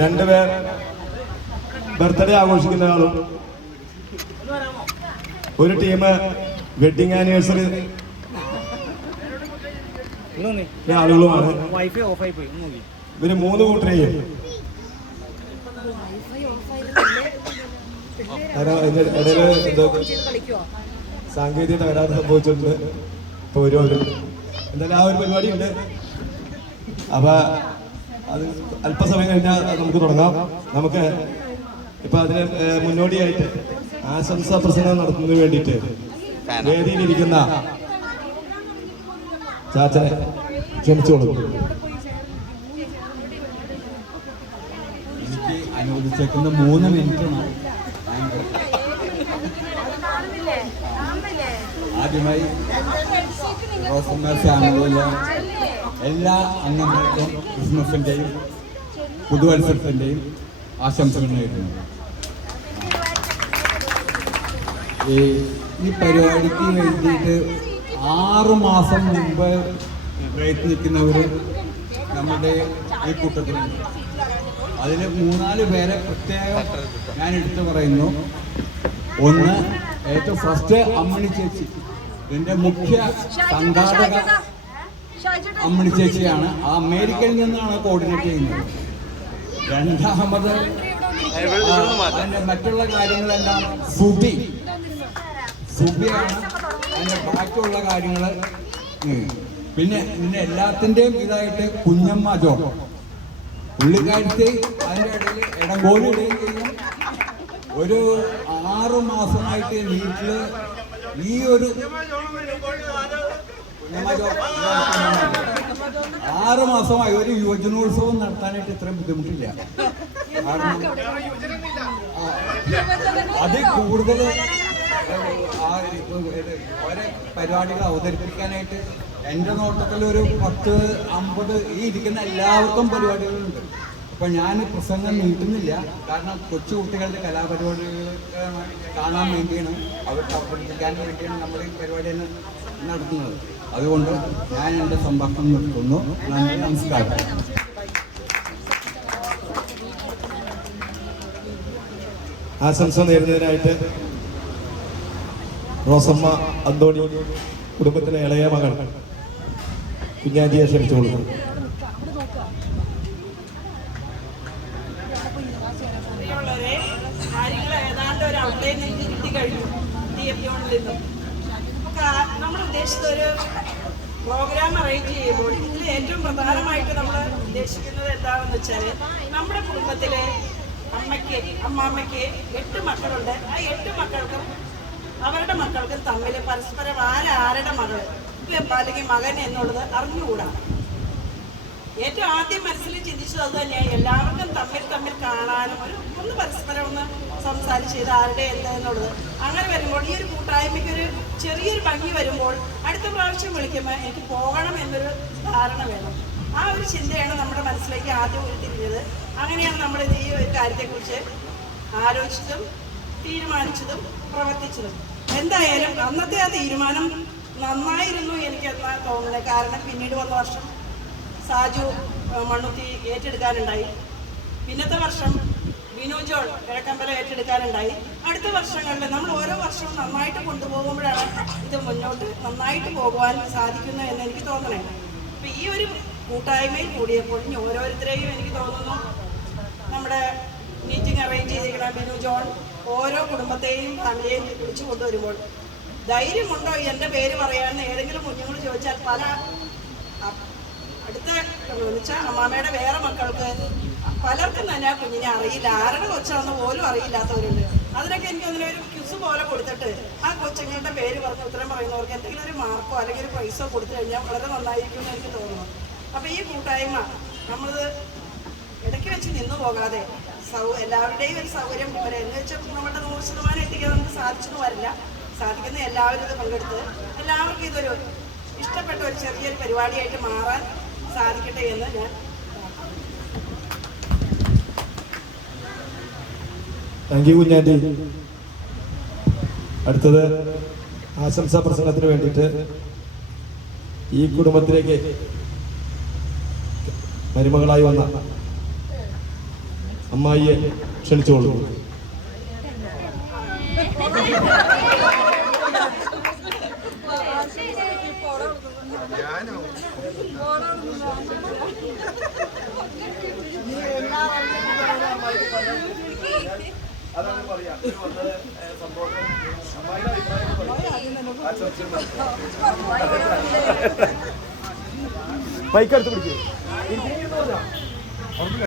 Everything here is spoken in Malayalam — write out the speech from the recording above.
രണ്ടുപേർ ബർത്ത്ഡേ ആഘോഷിക്കുന്ന ആളും ഒരു ടീം വെഡിങ് ആനിവേഴ്സറി ആളുകളുമാണ്. ഇവര് മൂന്ന് കൂട്ടരെയും സാങ്കേതിക തകരാറ് സംഭവിച്ചിട്ടുണ്ട്. ഇപ്പൊ എന്തായാലും ആ ഒരു പരിപാടി ഉണ്ട്. അപ്പൊ അത് അല്പസമയം കഴിഞ്ഞാൽ നമുക്ക് തുടങ്ങാം. നമുക്ക് ഇപ്പൊ അതിന് മുന്നോടിയായിട്ട് ആശംസാ പ്രസംഗം നടത്തുന്നതിന് വേണ്ടിയിട്ട് വേദിയിലിരിക്കുന്ന ചാച്ചനെ ക്ഷണിച്ചോളൂ. എനിക്ക് അനുവദിച്ചേക്കുന്ന 3 മിനിറ്റാണ്. ആദ്യമായി റോസമ്മ ചാനലിലെ എല്ലാ അംഗങ്ങൾക്കും ക്രിസ്മസിൻ്റെയും പുതുവത്സരത്തിൻ്റെയും ആശംസകൾ നേരുന്നു. ഈ പരിപാടിക്ക് വേണ്ടിയിട്ട് 6 മാസം മുമ്പ് പ്രയത്നിക്കുന്നവർ നമ്മുടെ ഈ കൂട്ടത്തിലുണ്ട്. അതിൽ 3-4 പേരെ പ്രത്യേകം ഞാൻ എടുത്തു പറയുന്നു. ഒന്ന്, ഏറ്റവും ഫസ്റ്റ് അമ്മണി ചേച്ചി, ഇതിൻ്റെ മുഖ്യ സംഘാടക അമ്മണി ചേച്ചിയാണ്. ആ അമേരിക്കയിൽ നിന്നാണ് കോർഡിനേറ്റ് ചെയ്യുന്നത്. രണ്ടാമത് അതിൻ്റെ മറ്റുള്ള കാര്യങ്ങളെല്ലാം സുബിയാണ് അതിൻ്റെ ബാക്കിയുള്ള കാര്യങ്ങൾ. പിന്നെ ഇതിൻ്റെ എല്ലാത്തിൻ്റെയും ഇതായിട്ട് കുഞ്ഞമ്മ ജോ പുള്ളിക്കാരത്തി അതിൻ്റെ ഇടയിൽ ഇടംപോലും ഇടുകയും ചെയ്യും. ഒരു 6 മാസമായിട്ട് വീട്ടിൽ ഈ ഒരു 6 മാസമായി ഒരു യുവജനോത്സവം നടത്താനായിട്ട് ഇത്രയും ബുദ്ധിമുട്ടില്ല. കാരണം അതിൽ കൂടുതൽ ഓരോ പരിപാടികൾ അവതരിപ്പിക്കാനായിട്ട് എൻ്റെ നോട്ടത്തിൽ ഒരു 10-50 ഈ ഇരിക്കുന്ന എല്ലാവർക്കും പരിപാടികളുണ്ട്. അപ്പം ഞാൻ പ്രസംഗം നീട്ടുന്നില്ല. കാരണം കൊച്ചു കുട്ടികളുടെ കലാപരിപാടികൾ കാണാൻ വേണ്ടിയാണ്, അവർക്ക് അവതരിപ്പിക്കാൻ വേണ്ടിയാണ് നമ്മൾ ഈ പരിപാടി നടത്തുന്നത്. അതുകൊണ്ട് ഞാൻ എൻ്റെ സംഭാഷണം നിർത്തുന്നു. നന്ദി, നമസ്കാരം. ആശംസ നേരുന്നതിനായിട്ട് റോസമ്മ അന്തോണി കുടുംബത്തിലെ ഇളയ മകൾ കുഞ്ഞാജിയെ ക്ഷണിച്ചോളൂ. നമ്മൾ ഉദ്ദേശിച്ച ഒരു പ്രോഗ്രാം അറേഞ്ച് ചെയ്യുമ്പോൾ ഇതിൽ ഏറ്റവും പ്രധാനമായിട്ട് നമ്മൾ ഉദ്ദേശിക്കുന്നത് എന്താണെന്ന് വെച്ചാൽ, നമ്മുടെ കുടുംബത്തിലെ അമ്മാമ്മയ്ക്ക് 8 മക്കളുണ്ട്. ആ 8 മക്കൾക്കും അവരുടെ മക്കൾക്കും തമ്മിൽ പരസ്പരം ആരുടെ മകൾ അല്ലെങ്കിൽ മകൻ എന്നുള്ളത് അറിഞ്ഞുകൂടാ. ഏറ്റവും ആദ്യം മനസ്സിൽ ചിന്തിച്ചത് അത് തന്നെയാണ്. എല്ലാവർക്കും തമ്മിൽ കാണാനും ഒന്ന് പരസ്പരം ഒന്ന് സംസാരിച്ച് ഇത് ആരുടെ എന്താന്നുള്ളത്. അങ്ങനെ വരുമ്പോൾ ഈ ഒരു കൂട്ടായ്മയ്ക്ക് ഒരു ചെറിയൊരു ഭംഗി വരുമ്പോൾ അടുത്ത പ്രാവശ്യം വിളിക്കുമ്പോൾ എനിക്ക് പോകണം എന്നൊരു ധാരണ വേണം. ആ ഒരു ചിന്തയാണ് നമ്മുടെ മനസ്സിലേക്ക് ആദ്യം ഉരുത്തിരിഞ്ഞത്. അങ്ങനെയാണ് നമ്മൾ ഈ ഒരു കാര്യത്തെക്കുറിച്ച് ആലോചിച്ചതും തീരുമാനിച്ചതും പ്രവർത്തിച്ചതും. എന്തായാലും അന്നത്തെ ആ തീരുമാനം നന്നായിരുന്നു എനിക്ക് എന്നാണ് തോന്നുന്നത്. കാരണം പിന്നീട് വന്ന വർഷം സാജു മണ്ണുത്തി ഏറ്റെടുക്കാനുണ്ടായി. പിന്നത്തെ വർഷം ബിനു ജോൺ കിഴക്കമ്പലം ഏറ്റെടുക്കാനുണ്ടായി. അടുത്ത വർഷങ്ങളിൽ നമ്മൾ ഓരോ വർഷവും നന്നായിട്ട് കൊണ്ടുപോകുമ്പോഴാണ് ഇത് മുന്നോട്ട് നന്നായിട്ട് പോകുവാൻ സാധിക്കുന്നത് എന്ന് എനിക്ക് തോന്നണേ. അപ്പം ഈ ഒരു കൂട്ടായ്മയിൽ കൂടിയപ്പോൾ ഇനി ഓരോരുത്തരെയും എനിക്ക് തോന്നുന്നു നമ്മുടെ മീറ്റിംഗ് അറേഞ്ച് ചെയ്തിരിക്കണം ബിനു ജോൺ ഓരോ കുടുംബത്തെയും ഫാമിലിയെയും വിളിച്ചു കൊണ്ടുവരുമ്പോൾ ധൈര്യമുണ്ടോ എൻ്റെ പേര് പറയാമെന്ന് ഏതെങ്കിലും കുഞ്ഞുങ്ങൾ ചോദിച്ചാൽ പല അടുത്ത വെച്ചാൽ അമ്മാമ്മയുടെ വേറെ മക്കൾക്ക് പലർക്കും തന്നെ ആ കുഞ്ഞിനെ അറിയില്ല, ആരുടെ കൊച്ചാണെന്ന് പോലും അറിയില്ലാത്തവരുണ്ട്. അതിനൊക്കെ എനിക്ക് അതിനെ ഒരു ക്വിസ് പോലെ കൊടുത്തിട്ട് ആ കൊച്ചുങ്ങളുടെ പേര് പറഞ്ഞ് ഉത്തരം പറയുന്നവർക്ക് എന്തെങ്കിലും ഒരു മാർക്കോ അല്ലെങ്കിൽ ഒരു പ്രൈസോ കൊടുത്തു കഴിഞ്ഞാൽ വളരെ നന്നായിരിക്കും എന്ന് എനിക്ക് തോന്നുന്നു. അപ്പം ഈ കൂട്ടായ്മ നമ്മളിത് ഇടയ്ക്ക് വെച്ച് നിന്നു പോകാതെ എല്ലാവരുടെയും ഒരു സൗകര്യം പോലെ എന്ന് വെച്ചാൽ നമ്മുടെ 100% എത്തിക്കാൻ നമുക്ക് സാധിച്ചെന്ന് വരില്ല. സാധിക്കുന്ന എല്ലാവരും ഇത് പങ്കെടുത്ത് എല്ലാവർക്കും ഇതൊരു ഇഷ്ടപ്പെട്ട ഒരു ചെറിയൊരു പരിപാടിയായിട്ട് മാറാൻ സാധിക്കട്ടെ എന്ന് ഞാൻ താങ്ക് യു കുഞ്ഞാറ്റി. അടുത്തത് ആശംസാ പ്രസംഗത്തിന് വേണ്ടിയിട്ട് ഈ കുടുംബത്തിലേക്ക് മരുമകളായി വന്ന അമ്മായിയെ ക്ഷണിച്ചുകൊള്ളുന്നു. മൈക്കെടുത്ത് പിടിക്കുക.